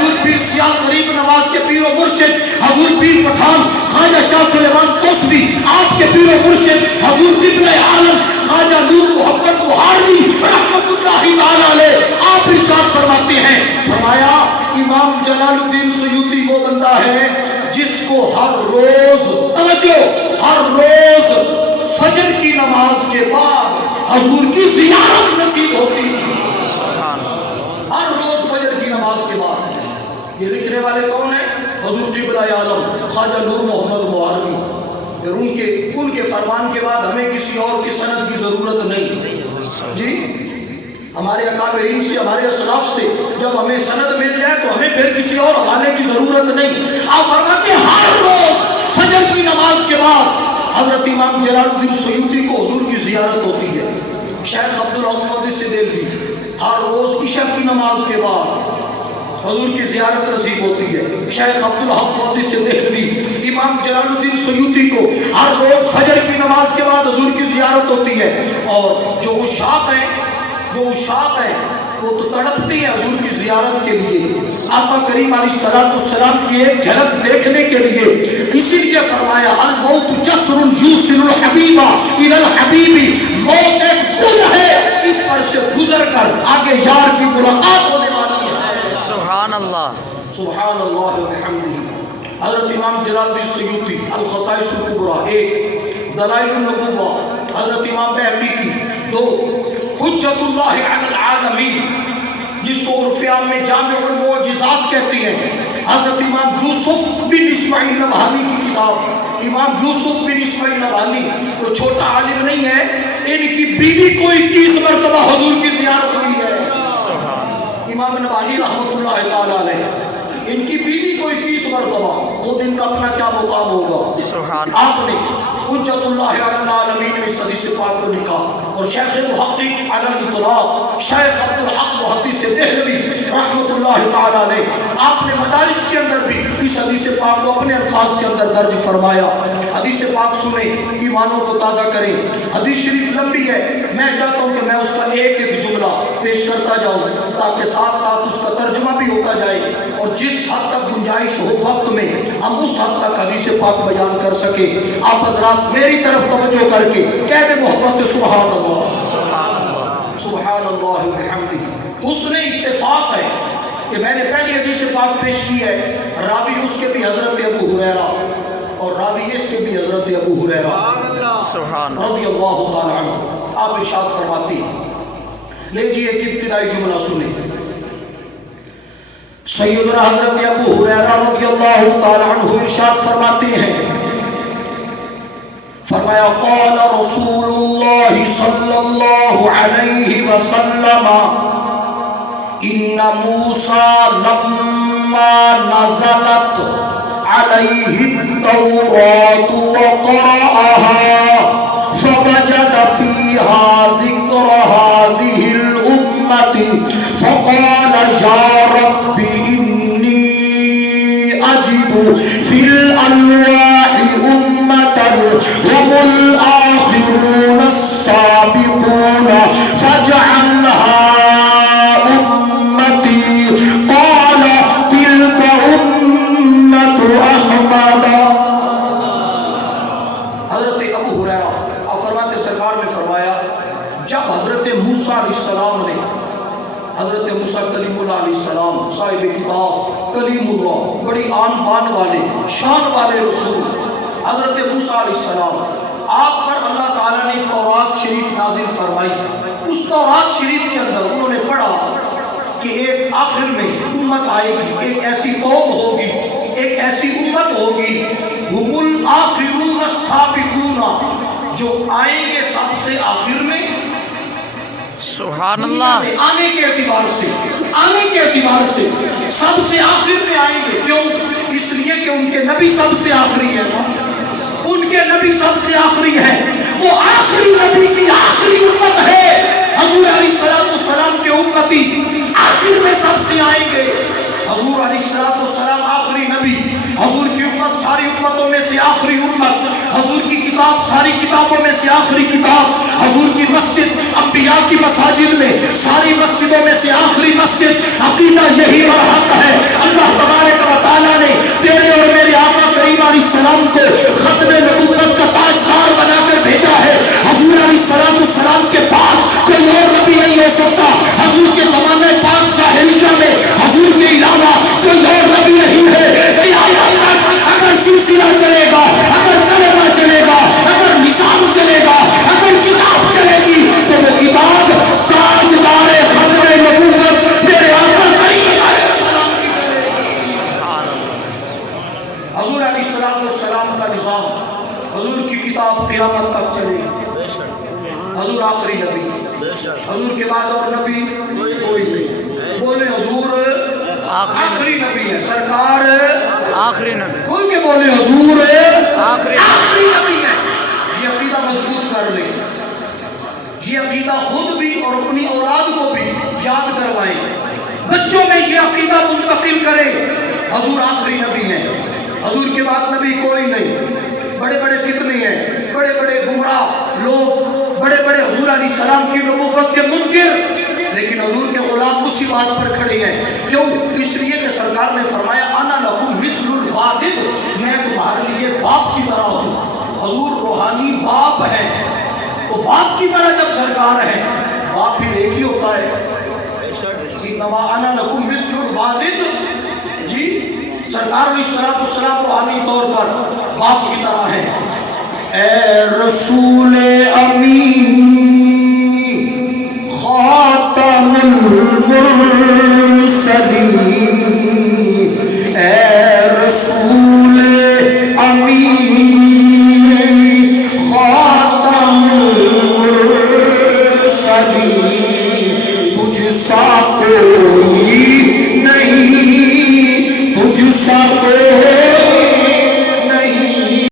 حضور پیر سیال غریب نواز کے پیر و مرشد حضور پیر پٹھان خواجہ شاہ سلیمان توسوی، آپ کے پیر و مرشد حضور قبلہ عالم خواجہ نور محمد بخاری رحمت اللہ تعالی علیہ، آپ ارشاد فرماتے ہیں، فرمایا امام جلال الدین سیوطی وہ بندہ ہے جس کو ہر روز، توجہ، ہر روز فجر کی نماز کے بعد حضور کی زیارت نصیب ہوتی تھی، ہر روز فجر کی نماز کے بعد۔ یہ لکھنے والے کون ہیں؟ حضور قبلہ عالم خواجہ نور محمد بخاری۔ پھر ان کے فرمان کے بعد ہمیں کسی اور کی سند کی ضرورت نہیں جی، ہمارے اکابرین سے، ہمارے اسلاف سے جب ہمیں سند مل جائے تو ہمیں پھر کسی اور حوالے کی ضرورت نہیں۔ آپ فرماتے ہیں ہر روز فجر کی نماز کے بعد حضرت امام جلال الدین سیوطی کو حضور کی زیارت ہوتی ہے۔ شیخ عبدالحق محدث دہلوی ہر روز عشاء کی نماز کے بعد حضور کی زیارت نصیب ہوتی ہے۔ شیخ عبدالحق محدث دہلوی امام جلال الدین سیوطی کو ہر روز فجر کی نماز کے بعد حضور کی زیارت ہوتی ہے، اور جو عشاق ہیں وہ تو تڑپتے ہیں حضور کی زیارت کے لیے، آقا کریم علیہ السلام کی ایک جھلک دیکھنے کے لیے۔ اسی لیے فرمایا الموت جسر یوصل الحبیب الی الحبیب، موت ایک پل ہے، اس پر سے گزر کر آگے یار کی ملاقات ہونے والی ہے۔ سبحان اللہ، سبحان اللہ و بحمدہ۔ حضرت امام جلال الدین سیوطی الخصائص الکبریٰ ایک، دلائل النبوہ حضرت امام بہقی کی دو، حجت اللہ علی العالمین جس کو عرف عام میں جامع المعجزات کہتے ہیں، حضرت امام یوسف بن اسماعیل نبہانی کی کتاب۔ امام یوسف بن اسماعیل نبہانی وہ چھوٹا عالم نہیں ہے، ان کی بیوی کو 21 مرتبہ حضور کی زیارت ہوئی ہے۔ امام نبہانی رحمت اللہ تعالی علیہ، ان کی بیوی کو 21 مرتبہ، خود ان کا اپنا کیا مقام ہوگا۔ آپ نے حجت اللہ علی العالمین میں اس حدیث پاک کو لکھا، اور شیخ محقق علی الاطلاق شیخ عبدالحق محدث دہلوی رحمت اللہ تعالی علیہ، آپ نے مدارج کے اندر بھی اس حدیث پاک کو اپنے الفاظ کے اندر درج فرمایا۔ حدیث پاک سنیں، ایمانوں کو تازہ کریں۔ حدیث شریف لمبی ہے، میں چاہتا ہوں کہ میں اس کا ایک ایک جملہ پیش کرتا جاؤں تاکہ ساتھ ساتھ اس کا ترجمہ بھی ہوتا جائے، اور جس حد تک گنجائش ہو وقت میں ہم اس حد تک حدیث پاک بیان کر سکیں۔ آپ حضرات میری طرف توجہ کر کے کہہ دیں محبت سے سبحان اللہ، سبحان اللہ و بحمدہ۔ حسن اتفاق ہے کہ میں نے پہلی حدیث پاک پیش کی ہے، راوی اس کے بھی حضرت ابو ہریرہ اور راوی اس کے بھی حضرت ابو ہریرہ رضی اللہ تعالی عنہ۔ آپ ارشاد فرماتے ہیں، لیجیے ایک ابتدائی جملہ سنیں۔ سیدنا حضرت ابو ہریرہ رضی اللہ تعالی عنہ ارشاد فرماتے ہیں، فرمایا قال رسول اللہ صلی اللہ علیہ وسلم ان موسیٰ لما نزلت علیہ التوراۃ وقرأها فوجد فيها ذکر هذه الأمة فقال یا رب انی اجد فی الالواح هم الآخرون السابقون فاجعلها أمتي قال تلك أمة أحمد۔ حضرت ابو ہریرہ آپ فرماتے سرکار نے فرمایا، جب حضرت موسیٰ علیہ السلام نے، حضرت موسیٰ کلیم اللہ علیہ السلام صاحب کتاب کلیم اللہ، بڑی آن بان والے شان والے رسول حضرت موسیٰ علیہ السلام، آپ پر اللہ تعالیٰ نے تورات شریف نازل فرمائی۔ اس تورات شریف کے اندر انہوں نے پڑھا کہ ایک آخر میں امت آئے گی، ایک ایسی قوم ہوگی، ایک ایسی امت ہوگی، ہم الآخرون السابقون، جو آئیں گے سب سے آخر میں۔ سبحان اللہ، آنے کے اعتبار سے سب سے آخر میں آئیں گے۔ کیوں؟ اس لیے کہ ان کے نبی سب سے آخری ہے، ان کے نبی سب سے آخری ہے، وہ آخری نبی کی آخری امت ہے۔ حضور علیہ السلام کے امتی آخر میں سب سے آئیں گے۔ حضور علیہ السلام آخری نبی، حضور کی امت ساری امتوں میں سے آخری امت، حضور کی کتاب ساری کتابوں میں سے آخری کتاب، حضور کی مسجد انبیاء کی مساجد میں ساری مسجدوں میں سے آخری مسجد۔ عقیدہ یہی اور حق ہے۔ حضور آخری نبی ہے، حضور کے بعد اور نبی کوئی نہیں، بولے حضور آخری نبی ہے، سرکار آخری نبی، کھل کے بولے حضور آخری نبی ہے۔ یہ عقیدہ مضبوط کر لیں، یہ عقیدہ خود بھی اور اپنی اولاد کو بھی یاد کروائیں، بچوں میں یہ عقیدہ منتقل کریں، حضور آخری نبی ہے، حضور کے بعد نبی کوئی نہیں۔ بڑے بڑے فتنے ہیں، بڑے بڑے گمراہ لوگ، بڑے بڑے حضور علیہ السلام کی نبوت کے منکر، لیکن حضور کے غلام اسی بات پر کھڑے ہیں، کیوں؟ اس لیے کہ سرکار نے فرمایا انا لکم مثل الوالد، میں تمہارے لیے باپ کی طرح ہوں۔ حضور روحانی باپ ہے، تو باپ کی طرح جب سرکار ہے، باپ بھی ایک ہی ہوتا ہے، انما انا لکم مثل الوالد، جی سرکار علیہ السلام روحانی طور پر باپ کی طرح ہے۔ اے رسول امین خاتم المرسلین، اے رسول امین خاتم المرسلین، تجھ سا کوئی نہیں، تجھ سا کوئی